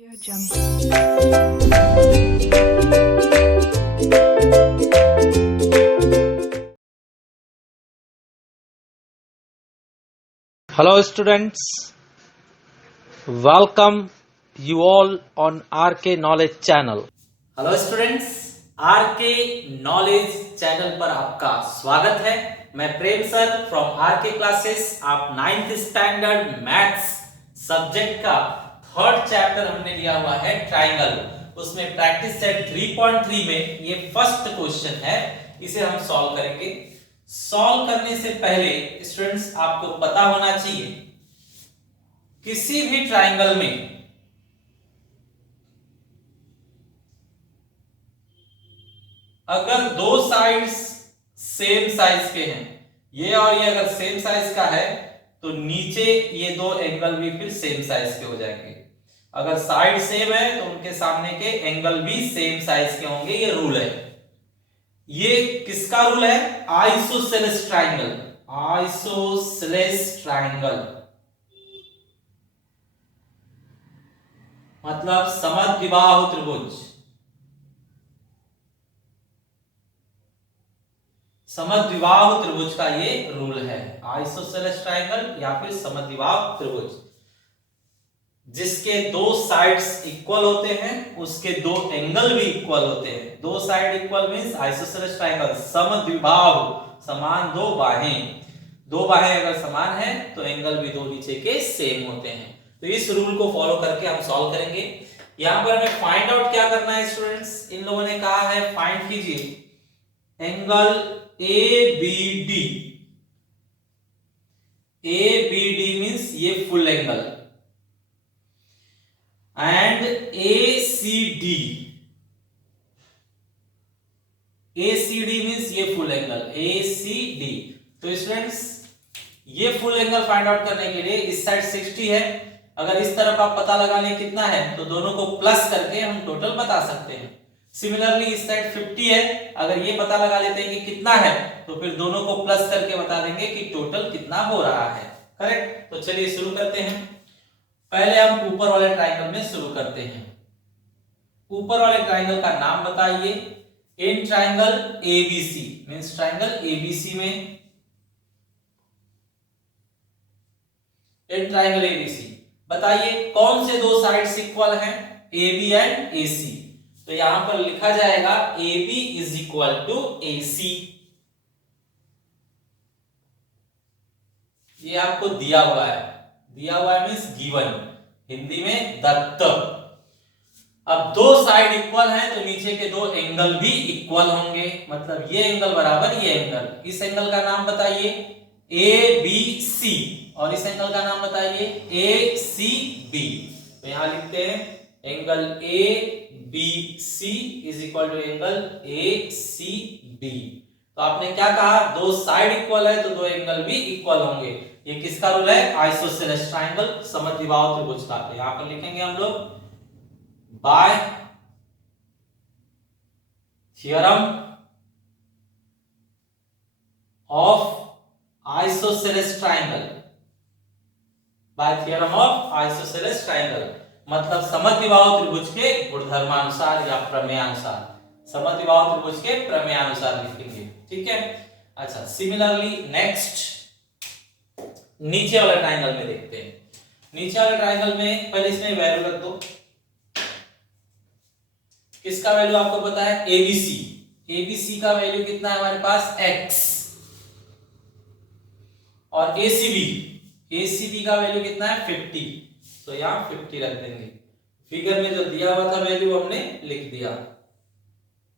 Audio Jungle. Hello students, welcome you all on RK Knowledge channel. Hello students, R K knowledge channel पर आपका स्वागत है। मैं Prem sir from R K classes. आप 9th standard maths subject का third chapter हमने लिया हुआ है ट्राइंगल। उसमें प्रैक्टिस सेट 3.3 में ये फर्स्ट क्वेश्चन है, इसे हम सॉल्व करेंगे। सॉल्व करने से पहले स्टूडेंट्स आपको पता होना चाहिए किसी भी ट्राइंगल में अगर दो साइड्स सेम साइज के हैं, ये और ये अगर सेम साइज का है तो नीचे ये दो एंगल भी फिर सेम साइज के हो जाएंगे। अगर साइड सेम है तो उनके सामने के एंगल भी सेम साइज के होंगे। ये रूल है। ये किसका रूल है? Isosceles triangle. आइसोसेलेस ट्राइंगल मतलब समद्विबाहु त्रिभुज। समद्विबाहु त्रिभुज का ये रूल है। आइसोसेलेस ट्राइंगल या फिर समद्विबाहु त्रिभुज, जिसके दो साइड्स इक्वल होते हैं, उसके दो एंगल भी इक्वल होते हैं। दो side equal means isosceles triangle. समद्विबाहु समान दो बाहें, दो बाहें अगर समान है तो एंगल भी दो नीचे के सेम होते हैं। तो इस रूल को फॉलो करके हम सॉल्व करेंगे। यहां पर हमें फाइंड आउट क्या करना है स्टूडेंट्स? इन लोगों ने कहा है फाइंड कीजिए एंगल ABD। ABD मींस ये full angle, and ACD। ACD means ये फुल एंगल ACD। तो स्टूडेंट्स ये फुल एंगल फाइंड आउट करने के लिए इस साइड 60 है, अगर इस तरफ आप पता लगाने कितना है तो दोनों को प्लस करके हम टोटल बता सकते हैं। सिमिलरली इस साइड 50 है, अगर ये पता लगा लेते हैं कि कितना है तो फिर दोनों को प्लस करके बता देंगे कि टोटल कितना हो रहा है। करेक्ट? तो चलिए शुरू करते हैं। पहले हम ऊपर वाले ट्राइंगल में शुरू करते हैं। ऊपर वाले ट्राइंगल का नाम बताइए। In triangle ABC means triangle ABC में, इन ट्राइंगल ABC बताइए कौन से दो साइड्स इक्वल हैं? AB and AC। तो यहां पर लिखा जाएगा AB is equal to AC। ये आपको दिया हुआ है, दिया हुआ है मींस गिवन, हिंदी में दत्त। अब दो साइड इक्वल हैं तो नीचे के दो एंगल भी इक्वल होंगे, मतलब ये एंगल बराबर ये एंगल। इस एंगल का नाम बताइए ABC और इस एंगल का नाम बताइए ACB। तो यहां लिखते हैं angle ABC is equal to angle ACB। तो आपने क्या कहा? दो साइड इक्वल है तो दो एंगल भी इक्वल होंगे। ये किसका रूल है? आइसोसेलेस ट्राइंगल, समद्विबाहु त्रिभुज का। तो यहां पर लिखेंगे हम लोग bye theorem of isosceles triangle. Bye theorem of isosceles triangle मतलब समद्विबाहु त्रिभुज के गुणधर्मानुसार या प्रमेयानुसार। समद्विबाहु त्रिभुज के प्रमेयानुसार लिखेंगे। ठीक है? अच्छा, सिमिलरली नेक्स्ट नीचे वाले ट्राइंगल में देखते हैं। नीचे वाले ट्राइंगल में पहले इसमें वैल्यू रख दो। किसका वैल्यू आपको पता है? ABC। ABC का वैल्यू कितना है हमारे पास? X। और ACB का वैल्यू कितना है? 50। तो यहां 50 रख देंगे। फिगर में जो दिया हुआ था वैल्यू हमने लिख दिया।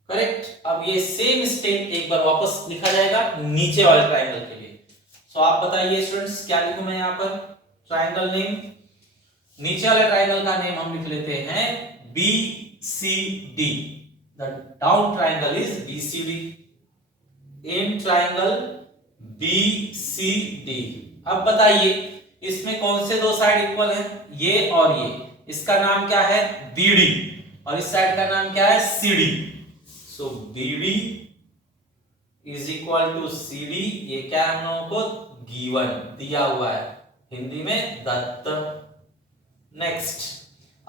करेक्ट? अब ये सेम स्टेप एक बार वापस लिखा जाएगा नीचे वाले ट्राइंगल के लिए। सो आप बताइए स्टूडेंट्स क्या लिखूं मैं यहां पर? ट्राइंगल नेम, नीचे वाले ट्राइंगल का नेम हम लिख लेते हैं BCD। The down triangle is BCD। In triangle BCD। अब बताइए इसमें कौन से दो साइड इक्वल हैं? ये और ये। इसका नाम क्या है? BD और इस साइड का नाम क्या है? CD। So BD is equal to CD। ये क्या हम लोगों को गिवन, दिया हुआ है, हिंदी में दत्त। नेक्स्ट,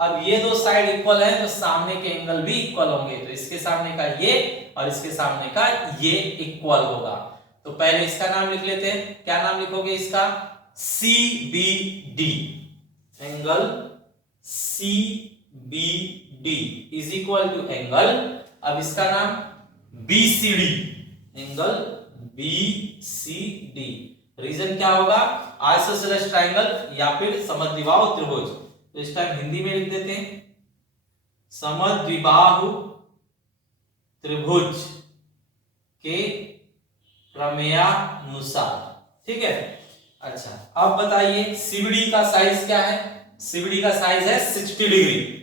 अब ये दो साइड इक्वल है तो सामने के एंगल भी इक्वल होंगे, तो इसके सामने का ये और इसके सामने का ये इक्वल होगा। तो पहले इसका नाम लिख लेते हैं, क्या नाम लिखोगे इसका? CBD, angle CBD is equal to angle, अब इसका नाम BCD, एंगल BCD। रीजन क्या होगा? आइसोसेलेस ट्रायंगल या फिर समद्विबाहु त्रिभुज। तो इस टाइम हिंदी में लिख देते हैं समद्विबाहु त्रिभुज के प्रमेयानुसार। ठीक है, अच्छा अब बताइए CBD का साइज क्या है? CBD का साइज है 60 डिग्री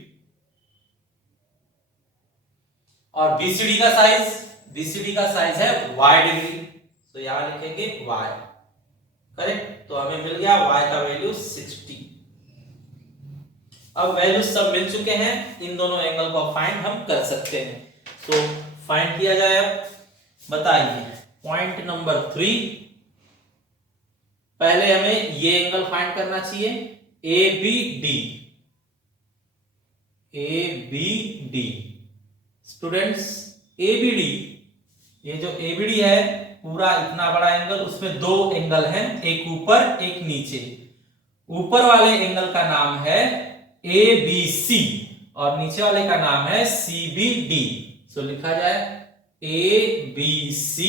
और BCD का साइज है y डिग्री, तो यहां लिखेंगे y, करेक्ट। तो हमें मिल गया y का वैल्यू 60। अब वैल्यू सब मिल चुके हैं, इन दोनों एंगल को फाइंड हम कर सकते हैं। तो फाइंड किया जाए। अब बताइए पॉइंट नंबर 3, पहले हमें ये एंगल फाइंड करना चाहिए ABD। स्टूडेंट्स ABD, ये जो ABD है पूरा इतना बड़ा एंगल, उसमें दो एंगल हैं, एक ऊपर एक नीचे। ऊपर वाले एंगल का नाम है ABC और नीचे वाले का नाम है CBD। सो लिखा जाए ABC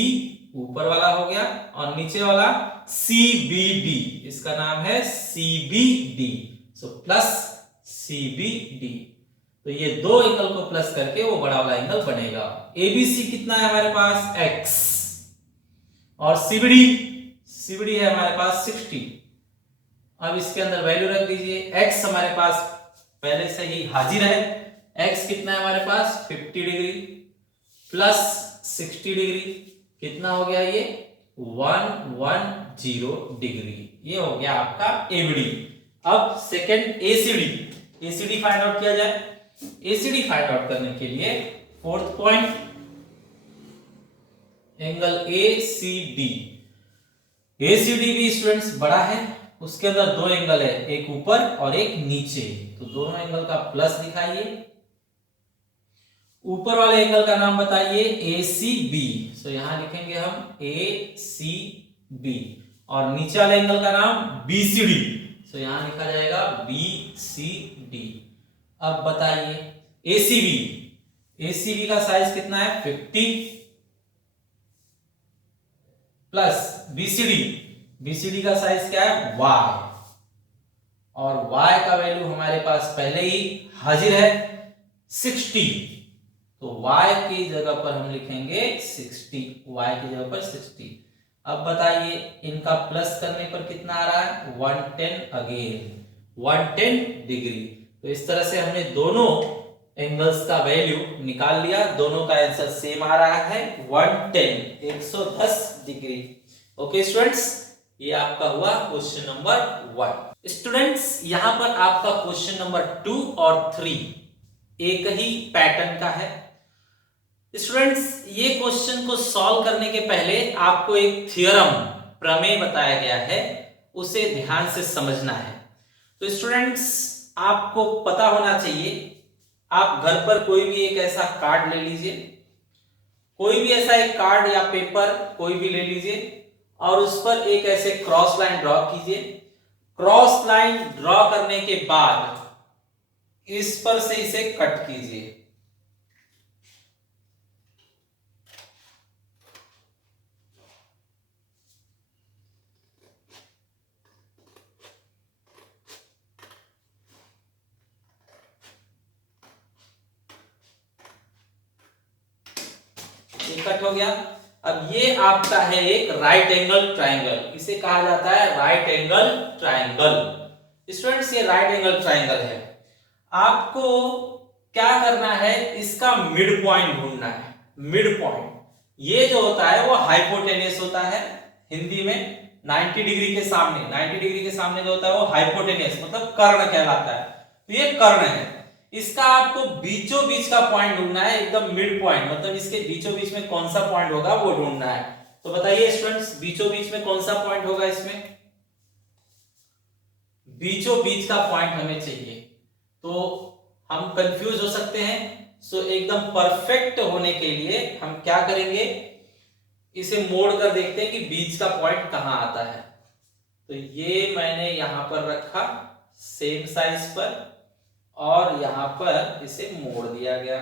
ऊपर वाला हो गया और नीचे वाला CBD, इसका नाम है CBD। सो प्लस CBD, तो ये दो एंगल को प्लस करके वो बड़ा वाला एंगल बनेगा। ABC कितना है हमारे पास? X और CBD है हमारे पास 60। अब इसके अंदर वैल्यू रख दीजिए। X हमारे पास पहले से ही हाजिर है, X कितना है हमारे पास? 50 डिग्री प्लस 60 डिग्री, कितना हो गया ये? 110 डिग्री। ये हो गया आपका ABD। अब सेकंड ACD फाइंड आउट किया जाए। ACD फाइंड आउट करने के लिए फोर्थ पॉइंट एंगल ACD भी स्टूडेंट्स बड़ा है, उसके अंदर दो एंगल है, एक ऊपर और एक नीचे, तो दोनों एंगल का प्लस दिखाइए। ऊपर वाले एंगल का नाम बताइए ACB, सो यहां लिखेंगे हम ACB और नीचे वाले एंगल का नाम BCD, सो यहां लिखा जाएगा BCD। अब बताइए ACB का साइज कितना है? 50 प्लस BCD का साइज क्या है? Y और Y का वैल्यू हमारे पास पहले ही हाजिर है 60, तो Y की जगह पर हम लिखेंगे 60, Y की जगह पर 60। अब बताइए इनका प्लस करने पर कितना आ रहा है? 110 अगेन, 110 डिग्री। तो इस तरह से हमने दोनों एंगल्स का वैल्यू निकाल लिया, दोनों का आंसर सेम आ रहा है 110 डिग्री। ओके स्टूडेंट्स, ये आपका हुआ क्वेश्चन नंबर 1। स्टूडेंट्स यहां पर आपका क्वेश्चन नंबर 2 और 3 एक ही पैटर्न का है। स्टूडेंट्स ये क्वेश्चन को सॉल्व करने के पहले आपको एक थ्योरम, प्रमेय बताया गया है, उसे ध्यान से समझना है। तो स्टूडेंट्स आपको पता होना चाहिए, आप घर पर कोई भी एक ऐसा कार्ड ले लीजिए, कोई भी ऐसा एक कार्ड या पेपर कोई भी ले लीजिए और उस पर एक ऐसे क्रॉस लाइन ड्रॉ कीजिए। क्रॉस लाइन ड्रॉ करने के बाद इस पर से इसे कट कीजिए। कट हो गया। अब ये आपका है एक राइट एंगल ट्रायंगल, इसे कहा जाता है राइट एंगल ट्रायंगल। स्टूडेंट्स ये राइट एंगल ट्रायंगल है, आपको क्या करना है? इसका मिड पॉइंट ढूंढना है। मिड पॉइंट ये जो होता है वो हाइपोटेनियस होता है, हिंदी में 90 डिग्री के सामने, 90 डिग्री के सामने जो होता है वो हाइपोटेनियस मतलब कर्ण कहलाता है। तो ये कर्ण है, इसका आपको बीचों बीच का पॉइंट ढूंढना है, एकदम मिड पॉइंट मतलब इसके बीचों बीच में कौन सा पॉइंट होगा वो ढूंढना है। तो बताइए स्टूडेंट्स बीचों बीच में कौन सा पॉइंट होगा? इसमें बीचों बीच का पॉइंट हमें चाहिए, तो हम कंफ्यूज हो सकते हैं। सो एकदम परफेक्ट होने के लिए हम क्या करेंगे, इसे मोड़ कर देखते हैं कि बीच का पॉइंट कहां आता है। तो ये मैंने यहां पर रखा सेम साइज पर और यहां पर इसे मोड़ दिया गया।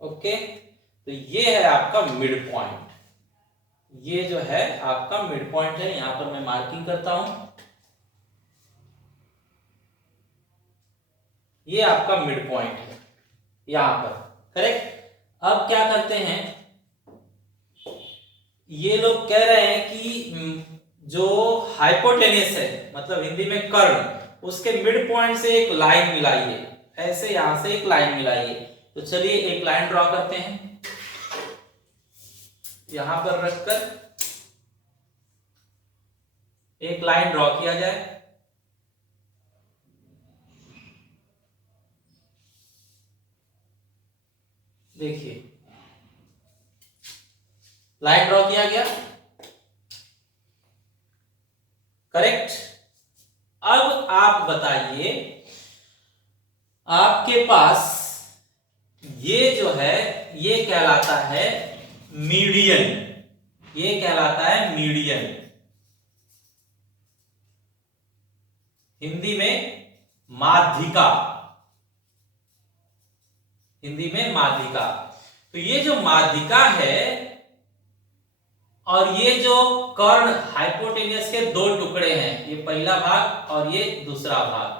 ओके, तो ये है आपका मिड पॉइंट। ये जो है आपका मिड पॉइंट है, यहां पर मैं मार्किंग करता हूं। ये आपका मिड पॉइंट है यहां पर, करेक्ट। अब क्या करते हैं, ये लोग कह रहे हैं कि जो हाइपोटेन्यूस है, मतलब हिंदी में कर्ण, उसके मिड पॉइंट से एक लाइन मिलाइए, ऐसे यहां से एक लाइन मिलाइए। तो चलिए एक लाइन ड्रॉ करते हैं, यहां पर रखकर एक लाइन ड्रॉ किया जाए। देखिए लाइन ड्रॉ किया गया, करेक्ट। अब आप बताइए, आपके पास ये जो है ये कहलाता है मीडियन, ये कहलाता है मीडियन, हिंदी में माध्यिका, हिंदी में माध्यिका। तो ये जो माध्यिका है और ये जो कर्ण हाइपोटेनियस के दो टुकड़े हैं, ये पहला भाग और ये दूसरा भाग,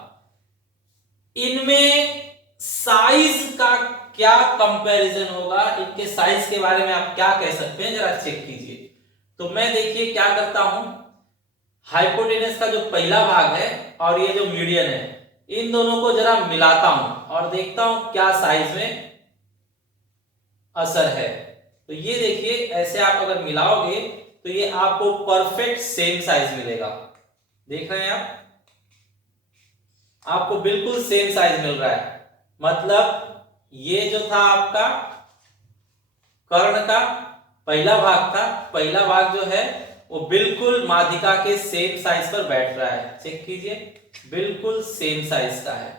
इनमें साइज का क्या कंपैरिजन होगा, इनके साइज के बारे में आप क्या कह सकते हैं, जरा चेक कीजिए। तो मैं देखिए क्या करता हूं, हाइपोटेनस का जो पहला भाग है और ये जो मीडियन है, इन दोनों को जरा मिलाता हूं और देखता हूं क्या साइज में असर है। तो ये देखिए, ऐसे आप अगर मिलाओगे तो ये आपको परफेक्ट सेम साइज मिलेगा। देख रहे हैं आप, आपको बिल्कुल सेम साइज मिल रहा है। मतलब ये जो था आपका कर्ण का पहला भाग था, पहला भाग जो है वो बिल्कुल माध्यिका के सेम साइज पर बैठ रहा है। चेक कीजिए, बिल्कुल सेम साइज का है,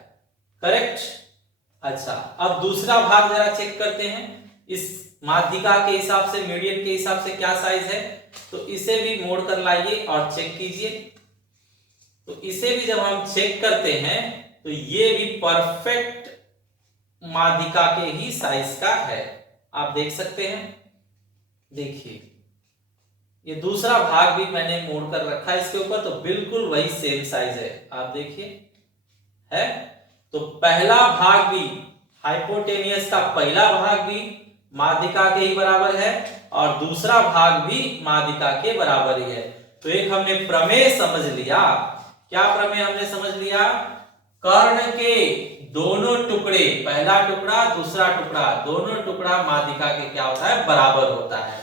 करेक्ट। अच्छा, अब दूसरा भाग जरा चेक करते हैं, इस माध्यिका के हिसाब से, मीडियन के हिसाब से क्या साइज है। तो इसे भी मोड़ कर लाइए और चेक कीजिए। तो इसे भी जब हम चेक करते हैं तो ये भी परफेक्ट माध्यिका के ही साइज का है, आप देख सकते हैं। देखिए ये दूसरा भाग भी मैंने मोड़ कर रखा है इसके ऊपर, तो बिल्कुल वही सेम साइज है, आप देखिए है। तो पहला भाग भी, हाइपोटेनियस का पहला भाग भी माध्यिका के ही बराबर है और दूसरा भाग भी माध्यिका के बराबर ही है। तो एक हमने प्रमेय समझ लिया। क्या प्रमेय हमने समझ लिया, कर्ण के दोनों टुकड़े, पहला टुकड़ा दूसरा टुकड़ा, दोनों टुकड़ा माध्यिका के क्या होता है, बराबर होता है।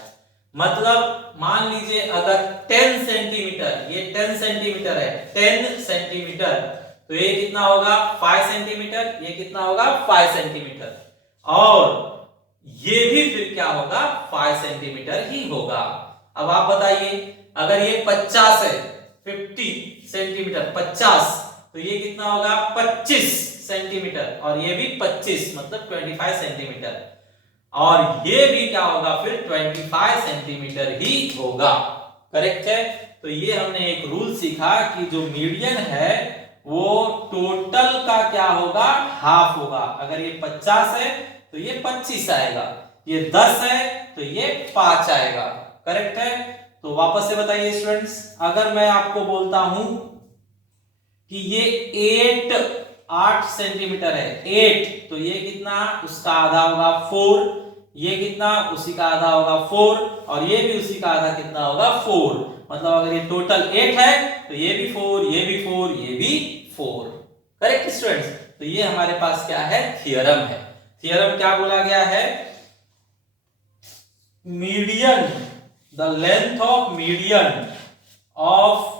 मतलब मान लीजिए अगर 10 सेंटीमीटर, ये 10 सेंटीमीटर है, 10 सेंटीमीटर, तो ये कितना होगा 5 सेंटीमीटर, ये कितना होगा 5 सेंटीमीटर, और ये भी फिर क्या होगा 5 सेंटीमीटर ही होगा। अब आप बताइए, अगर ये 50 है, 50 सेंटीमीटर 50, तो ये कितना होगा 25 सेंटीमीटर, और ये भी 25 मतलब 25 सेंटीमीटर, और ये भी क्या होगा फिर 25 सेंटीमीटर ही होगा, करेक्ट है। तो ये हमने एक रूल सीखा कि जो मीडियन है वो टोटल का क्या होगा, हाफ होगा। अगर ये 50 है तो ये 25 आएगा, ये 10 है तो ये 5 आएगा, करेक्ट है। तो वापस से बताइए स्टूडेंट्स, अगर मैं आपको बोलता हूं कि ये 8 सेंटीमीटर है, 8, तो ये कितना, उसका आधा होगा 4, ये कितना, उसी का आधा होगा 4, और ये भी उसी का आधा कितना होगा 4। मतलब अगर ये टोटल 8 है तो ये भी 4, ये भी 4, ये भी 4, करेक्ट स्टूडेंट्स। तो ये हमारे पास क्या है, थ्योरम है। थ्योरम क्या बोला गया है, median, the length of median of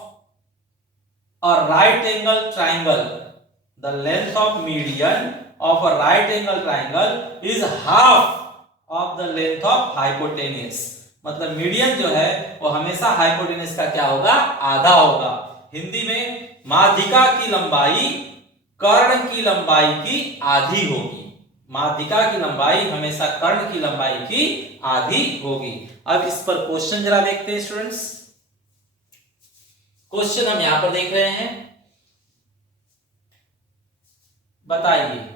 a right angle triangle, the length of median of a right angle triangle is half of the length of hypotenuse। मतलब मीडियन जो है वो हमेशा हाइपोटेन्यूस का क्या होगा, आधा होगा। हिंदी में माध्यिका की लंबाई कर्ण की लंबाई की आधी होगी। माध्यिका की लंबाई हमेशा कर्ण की लंबाई की आधी होगी। अब इस पर क्वेश्चन जरा देखते हैं स्टूडेंट्स। क्वेश्चन हम यहां पर देख रहे हैं, बताइए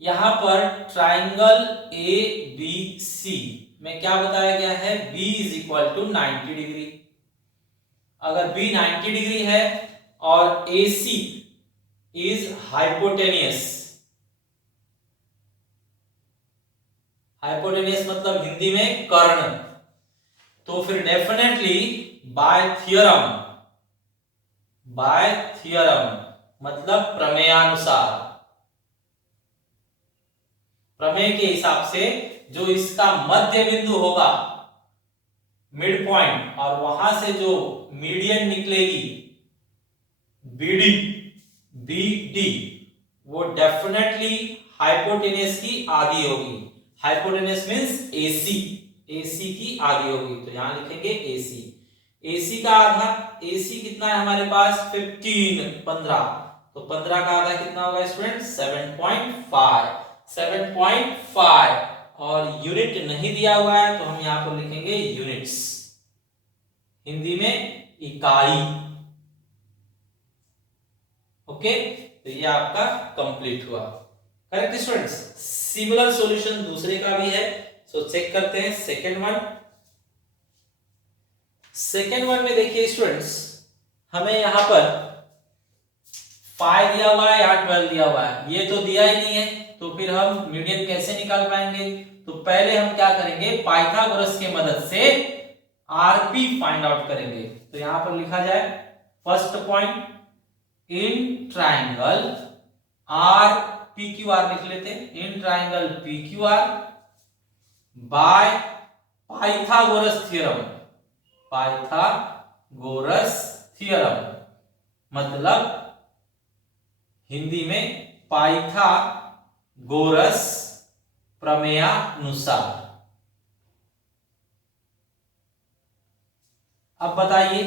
यहां पर ट्राइंगल ए बी सी में क्या बताया गया है, B is equal to 90 degree. अगर B 90 डिग्री है और AC इज हाइपोटेनियस, हाइपोटेनियस मतलब हिंदी में कर्ण, तो फिर डेफिनेटली बाय थ्योरम मतलब प्रमेयानुसार, प्रमेय के हिसाब से जो इसका मध्य बिंदु होगा, मिड पॉइंट, और वहां से जो मीडियन निकलेगी BD, वो डेफिनेटली हाइपोटेनियस की आधी होगी। हाइपोटेनियस मींस AC की आधी होगी, तो यहां लिखेंगे AC का आधा, AC कितना है हमारे पास 15, तो 15 का आधा कितना होगा स्टूडेंट 7.5, और यूनिट नहीं दिया हुआ है तो हम यहां पर लिखेंगे यूनिट्स, हिंदी में इकाई। ओके, तो ये आपका कंप्लीट हुआ। Correct students. सिमिलर सॉल्यूशन दूसरे का भी है, सो चेक करते हैं। सेकेंड वन में देखिए स्टूडेंट्स, हमें यहां पर 5 दिया हुआ है, यहाँ 12 दिया हुआ है, ये तो दिया ही नहीं है, तो फिर हम मीडियन कैसे निकाल पाएंगे। तो पहले हम क्या करेंगे, पाइथागोरस की मदद से आरपी फाइंड आउट करेंगे। तो यहां पर लिखा जाए, first point, in triangle R PQR लिख लेते हैं, in triangle PQR by Pythagoras theorem, मतलब हिंदी में पाइथागोरस प्रमेयानुसार। अब बताइए,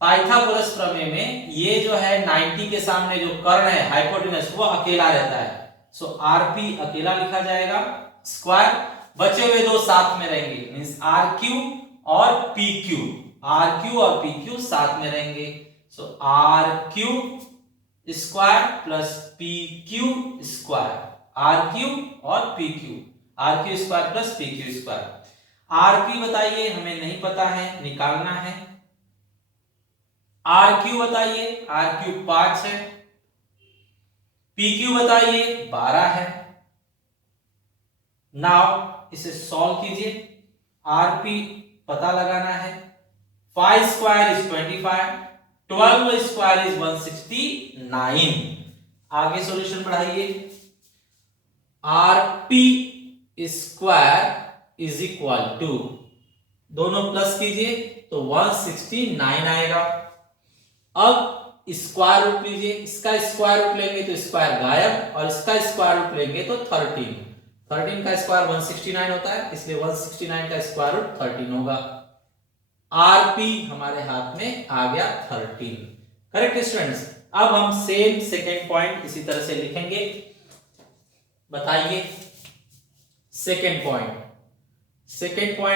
पाइथागोरस प्रमेय में ये जो है 90 के सामने जो कर्ण है हाइपोटेनस, वो अकेला रहता है, सो आरपी अकेला लिखा जाएगा, स्क्वायर, बचे हुए दो साथ में रहेंगे, मींस RQ और PQ साथ में रहेंगे, सो RQ square plus PQ square, RQ और PQ, RQ square plus PQ square. RP बताइए, हमें नहीं पता है, निकालना है। RQ बताइए, RQ 5 है, PQ बताइए 12 है। नाउ इसे सॉल्व कीजिए, RP पता लगाना है, 5 स्क्वायर इज 25, 12 स्क्वायर इज 169। आगे सॉल्यूशन बढ़ाइए, RP square is equal to, दोनों प्लस कीजिए तो 169 आएगा। अब स्क्वायर रूट लीजिए, इसका स्क्वायर रूट लेंगे तो स्क्वायर गायब, और इसका स्क्वायर रूट लेंगे तो 13 का स्क्वायर 169 होता है, इसलिए 169 का स्क्वायर रूट 13 होगा। RP हमारे हाथ में आ गया 13। Correct students. अब हम सेम सेकेंड पॉइंट इसी तरह से लिखेंगे। बताइए सेकेंड पॉइंट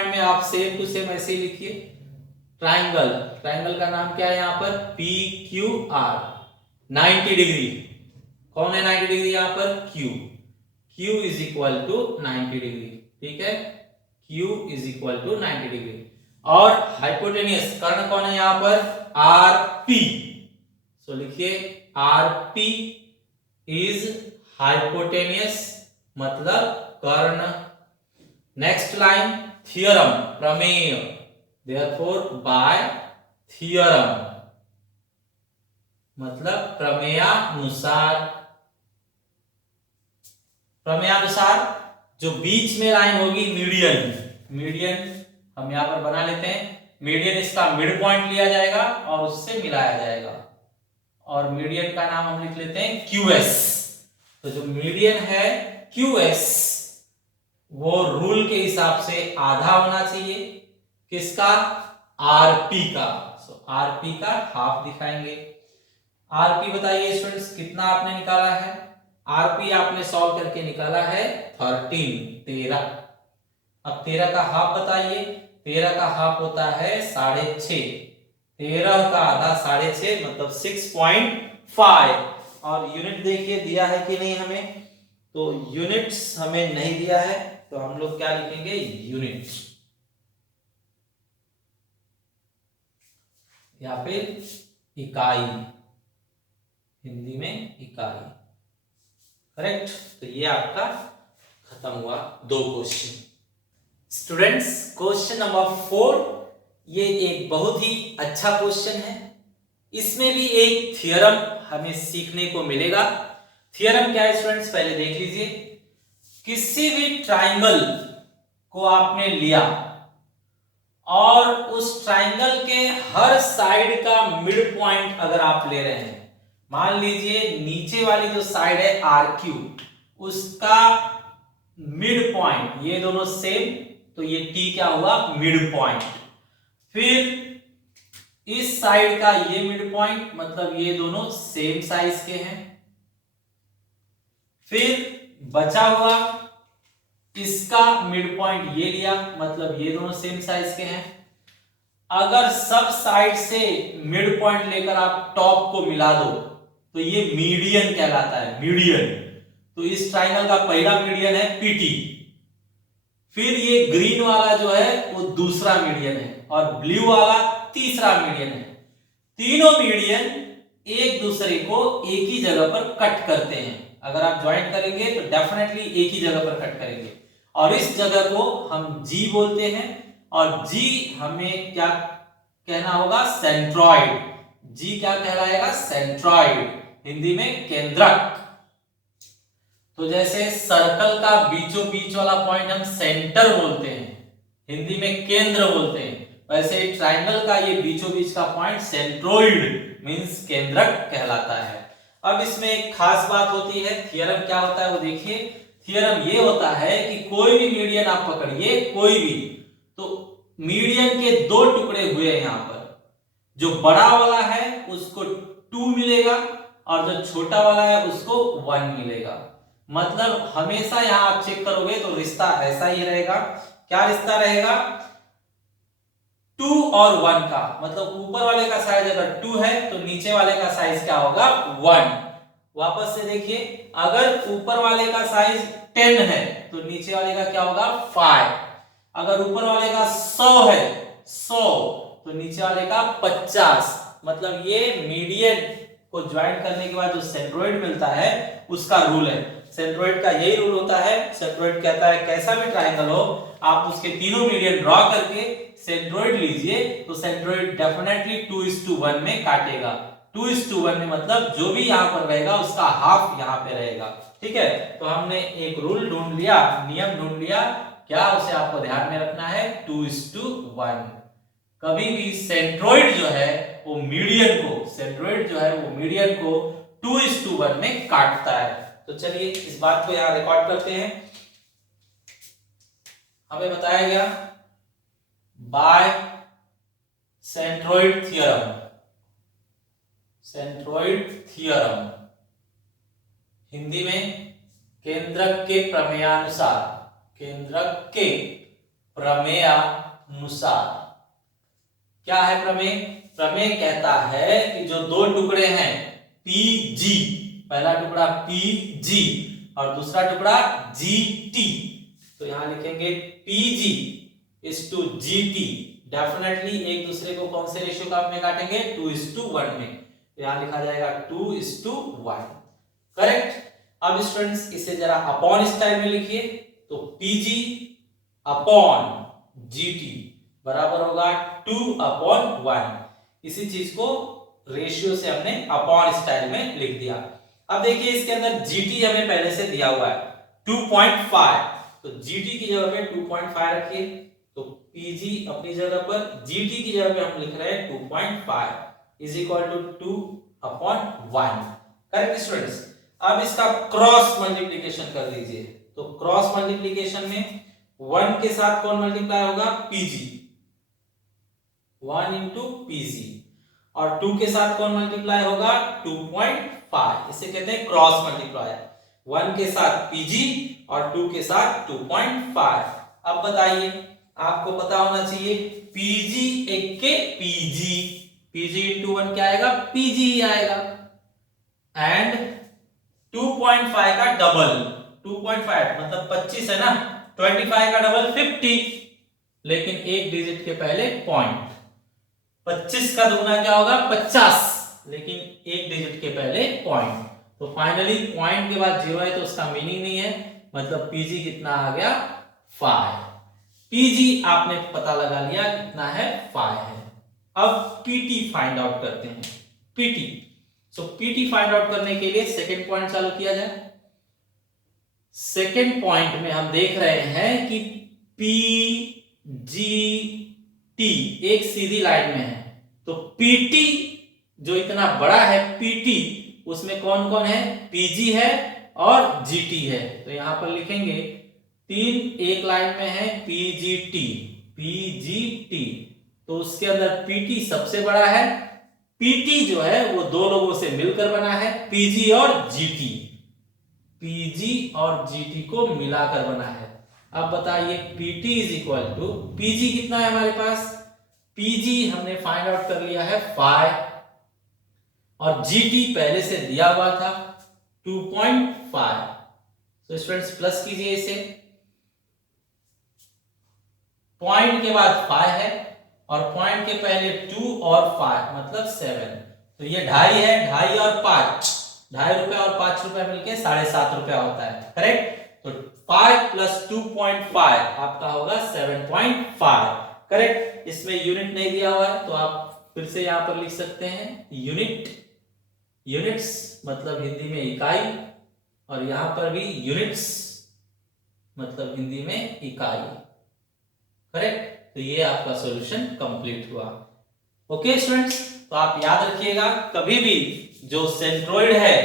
में आप सेम टू सेम ऐसे ही लिखिए, ट्राइंगल का नाम क्या है यहाँ पर, PQR, 90 डिग्री, कौन है 90 डिग्री यहाँ पर, Q is equal to 90 degree, ठीक है, Q is equal to 90 degree. और हाइपोटेनियस कर्ण कौन है यहाँ पर, RP, सो लिखिए RP इज हाइपोटेनियस मतलब कर्ण। नेक्स्ट लाइन, थ्योरम प्रमेय, therefore by theorem मतलब प्रमेयानुसार जो बीच में लाइन होगी मीडियन हम यहां पर बना लेते हैं, मीडियन इसका मिड पॉइंट लिया जाएगा और उससे मिलाया जाएगा, और मीडियन का नाम हम लिख लेते हैं QS। तो जो मीडियन है QS वो रूल के हिसाब से आधा होना चाहिए, किसका, RP का, सो आरपी का हाफ दिखाएंगे। आरपी बताइए स्टूडेंट्स कितना आपने निकाला है? आरपी आपने सॉल्व करके निकाला है 13। अब 13 का हाफ बताइए। 13 का हाफ होता है 6.5। 13 का आधा 6.5 मतलब 6.5। और यूनिट देखिए दिया है कि नहीं हमें, तो यूनिट्स हमें नहीं दिया है, तो हम लोग क्या लिखेंगे? यूनिट, या फिर इकाई, हिंदी में इकाई। करेक्ट। तो ये आपका खत्म हुआ 2 क्वेश्चन। स्टूडेंट्स क्वेश्चन नंबर 4, ये एक बहुत ही अच्छा क्वेश्चन है। इसमें भी एक थ्योरम हमें सीखने को मिलेगा। थ्योरम क्या है स्टूडेंट्स, पहले देख लीजिए। किसी भी ट्राइंगल को आपने लिया और उस ट्राइंगल के हर साइड का मिड पॉइंट अगर आप ले रहे हैं, मान लीजिए नीचे वाली जो साइड है RQ, उसका मिड पॉइंट, ये दोनों सेम, तो ये T क्या हुआ? Mid point. फिर इस साइड का ये मिड पॉइंट, मतलब ये दोनों सेम साइज के हैं। फिर बचा हुआ इसका मिड पॉइंट ये लिया, मतलब ये दोनों सेम साइज के हैं। अगर सब साइड से मिड पॉइंट लेकर आप टॉप को मिला दो तो ये मीडियन कहलाता है, मीडियन। तो इस ट्राइंगल का पहला मीडियन है PT, फिर ये ग्रीन वाला जो है वो दूसरा मीडियन है, और ब्लू वाला तीसरा मीडियन है। तीनों मीडियन एक दूसरे को एक ही जगह पर कट करते हैं। अगर आप ज्वाइन करेंगे तो डेफिनेटली एक ही जगह पर कट करेंगे, और इस जगह को हम G बोलते हैं, और G हमें क्या कहना होगा? सेंट्रॉइड। G क्या कहलाएगा? सेंट्रॉइड, हिंदी में केंद्रक। तो जैसे सर्कल का बीचों बीच वाला पॉइंट हम सेंटर बोलते हैं, हिंदी में केंद्र बोलते हैं, वैसे ट्राइंगल का ये बीचों बीच का पॉइंट सेंट्रोइड मींस केंद्रक कहलाता है। अब इसमें एक खास बात होती है, थ्योरम क्या होता है वो देखिए। थ्योरम ये होता है कि कोई भी मीडियन आप पकड़िए, कोई भी, तो मीडियन के 2 टुकड़े हुए हैं यहाँ पर। जो बड़ा वाला है उसको 2 मिलेगा, और जो छोटा वाला है उसको 1 मिलेगा। मतलब हमेशा यहां आप चेक करोगे तो रिश्ता ऐसा ही रहेगा। क्या रिश्ता रहेगा? 2 और 1 का, मतलब ऊपर वाले का साइज अगर 2 है तो नीचे वाले का साइज क्या होगा? 1। वापस से देखिए, अगर ऊपर वाले का साइज 10 है तो नीचे वाले का क्या होगा? 5। अगर ऊपर वाले का 100 है, 100, तो नीचे वाले का 50। मतलब ये मीडियन को ज्वाइन करने के बाद जो सेंट्रोइड मिलता है उसका रूल है। सेंट्रोइड का यही रूल होता है। सेंट्रोइड कहता है कैसा भी ट्राइंगल हो, आप उसके तीनों मीडियन ड्रॉ करके सेंट्रोइड लीजिए, तो सेंट्रोइड डेफिनेटली 2:1 में काटेगा। 2:1 में मतलब जो भी यहाँ पर रहेगा उसका हाफ यहाँ पे रहेगा। ठीक है, तो हमने एक रूल ढूंढ लिया, नियम ढूंढ लिया। क्या उसे आपको ध्यान में रखना है? 2:1। कभी भी सेंट्रोइड जो है वो मीडियन को, सेंट्रोइड जो है वो मीडियन को 2:1 में काटता है। तो चलिए इस बात को यहां रिकॉर्ड करते हैं। हमें बताया गया by centroid theorem, centroid theorem, Hindi में केंद्रक के प्रमेयानुसार, केंद्रक के प्रमेयानुसार। क्या है प्रमेय? प्रमेय कहता है कि जो 2 टुकड़े हैं PG, पहला टुकड़ा PG और दूसरा टुकड़ा GT, तो यहां लिखेंगे PG is to GT। Definitely एक दूसरे को कौन से रेशियो का में काटेंगे? 2:1 में। तो यहां लिखा जाएगा 2:1। करेक्ट। अब स्टूडेंट्स इसे जरा अपॉन स्टाइल में लिखिए, तो PG अपॉन GT बराबर होगा 2/1। इसी चीज को रेशियो से हमने अपॉन स्टाइल में लिख दिया। अब देखिए इसके अंदर GT हमें पहले से दिया हुआ है 2.5, तो GT की जगह पे 2.5 रखिए, तो PG अपनी जगह पर, GT की जगह पे हम लिख रहे हैं 2.5 is equal to 2/1। Correct students. अब इसका क्रॉस मल्टीप्लीकेशन कर दीजिए, तो क्रॉस मल्टीप्लीकेशन में 1 के साथ कौन मल्टीप्लाई होगा? PG। 1 इंटू पीजी, और 2 के साथ कौन मल्टीप्लाई होगा 2.5, इसे कहते हैं क्रॉस मल्टीप्लायर, 1 के साथ पीजी और 2 के साथ 2.5। अब बताइए, आपको पता होना चाहिए पीजी एक के पीजी, पीजी इंटू 1 क्या आएगा पीजी ही आएगा, एंड 2.5 का डबल, 2.5 मतलब 25 है ना, 25 का डबल 50, लेकिन एक डिजिट के पहले पॉइंट, 25 का दुगना क्या होगा 50, लेकिन एक डिजिट के पहले पॉइंट, तो फाइनली पॉइंट के बाद 0 है तो उसका मीनिंग नहीं है, मतलब पीजी कितना आ गया 5। पीजी आपने पता लगा लिया कितना है 5 है। अब पीटी फाइंड आउट करते हैं, पीटी। सो पीटी फाइंड आउट करने के लिए सेकंड पॉइंट चालू किया जाए। सेकंड पॉइंट में हम देख रहे हैं कि पी जी टी एक सीधी लाइन में है, तो पीटी जो इतना बड़ा है पीटी, उसमें कौन कौन है पीजी है और जीटी है, तो यहां पर लिखेंगे 3 एक लाइन में है पीजीटी, पीजीटी, तो उसके अंदर पीटी सबसे बड़ा है, पीटी जो है वो दो लोगों से मिलकर बना है, पीजी और जीटी, पीजी और जीटी को मिलाकर बना है। अब बताइए PT is equal to, PG कितना है हमारे पास, पीजी हमने फाइंड आउट कर लिया है 5, और जीटी पहले से दिया हुआ था 2.5, तो स्टूडेंट्स प्लस कीजिए इसे, पॉइंट के बाद 5 है और पॉइंट के पहले 2 और 5 मतलब 7, तो ये 2.5 है, 2.5 और 5, 2.5 रुपया और 5 रुपया मिलके 7.5 रुपया होता है, करेक्ट। तो 5 प्लस 2.5 आपका होगा 7.5, करेक्ट। इसमें यूनिट नहीं दिया हुआ है तो आप फिर से यहां पर लिख सकते हैं यूनिट, यूनिट्स मतलब हिंदी में इकाई, और यहां पर भी यूनिट्स मतलब हिंदी में इकाई, करेक्ट। तो ये आपका सॉल्यूशन कंप्लीट हुआ। ओके स्टूडेंट्स, तो आप याद रखिएगा कभी भी जो सेंट्रोइड है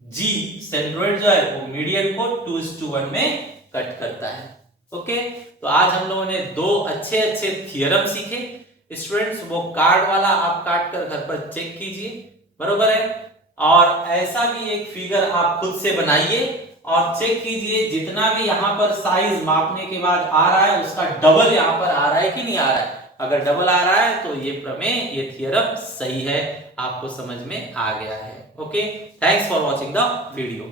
जी, सेंट्रोइड जो है वो मीडियन को 2:1 में कट करता है। ओके, तो आज हम लोगों ने 2 अच्छे अच्छे थियरम सीखे। स्टूडेंट्स वो कार्ड वाला आप काट कर घर पर चेक कीजिए, बरोबर है, और ऐसा भी एक फिगर आप खुद से बनाइए और चेक कीजिए जितना भी यहाँ पर साइज मापने के बाद आ रहा है उसका डबल यहाँ पर आ रहा है कि नहीं आ रहा है। अगर डबल आ रहा है तो ये प्रमेय, ये थियरम सही है, आपको समझ में आ गया है। Okay, thanks for watching the video.